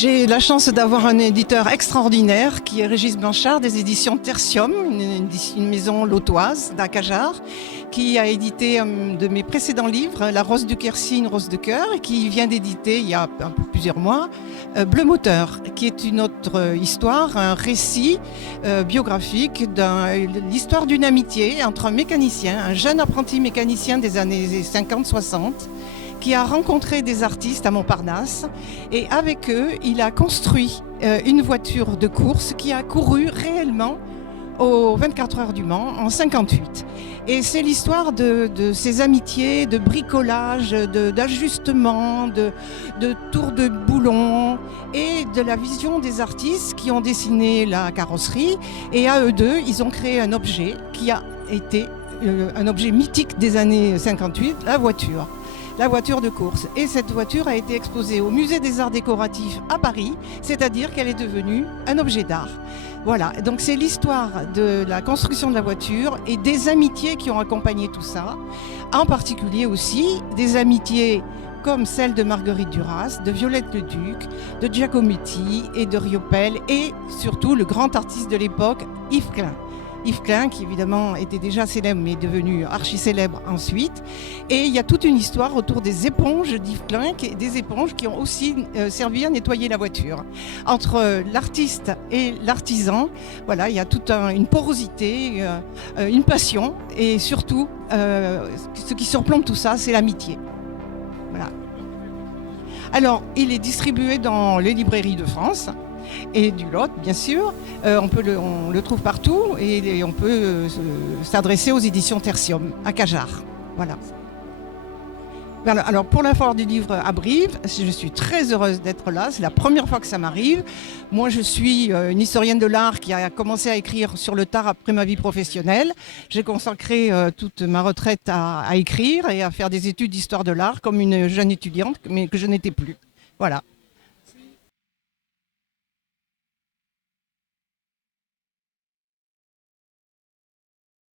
J'ai la chance d'avoir un éditeur extraordinaire qui est Régis Blanchard des éditions Tertium, une maison lautoise d'Acajar, qui a édité un de mes précédents livres, La Rose du Quercy, une rose de cœur, et qui vient d'éditer il y a plusieurs mois Bleu Moteur, qui est une autre histoire, un récit biographique de l'histoire d'une amitié entre un mécanicien, un jeune apprenti mécanicien des années 50-60, qui a rencontré des artistes à Montparnasse, et avec eux, il a construit une voiture de course qui a couru réellement aux 24 heures du Mans en 58. Et c'est l'histoire de ces amitiés, de bricolage, d'ajustement, de tours de boulon et de la vision des artistes qui ont dessiné la carrosserie. Et à eux deux, ils ont créé un objet qui a été un objet mythique des années 58, la voiture de course. Et cette voiture a été exposée au Musée des Arts Décoratifs à Paris, c'est-à-dire qu'elle est devenue un objet d'art. Voilà, donc c'est l'histoire de la construction de la voiture et des amitiés qui ont accompagné tout ça, en particulier aussi des amitiés comme celle de Marguerite Duras, de Violette Leduc, de Giacometti et de Riopelle, et surtout le grand artiste de l'époque, Yves Klein. Yves Klein, qui évidemment était déjà célèbre, mais est devenu archi-célèbre ensuite. Et il y a toute une histoire autour des éponges d'Yves Klein, des éponges qui ont aussi servi à nettoyer la voiture. Entre l'artiste et l'artisan, voilà, il y a toute une porosité, une passion, et surtout, ce qui surplombe tout ça, c'est l'amitié. Voilà. Alors, il est distribué dans les librairies de France et du Lot, bien sûr. On le trouve partout et on peut s'adresser aux éditions Tertium à Cajar. Voilà. Alors pour la foire du livre à Brive, je suis très heureuse d'être là. C'est la première fois que ça m'arrive. Moi, je suis une historienne de l'art qui a commencé à écrire sur le tard après ma vie professionnelle. J'ai consacré toute ma retraite à écrire et à faire des études d'histoire de l'art comme une jeune étudiante, mais que je n'étais plus. Voilà.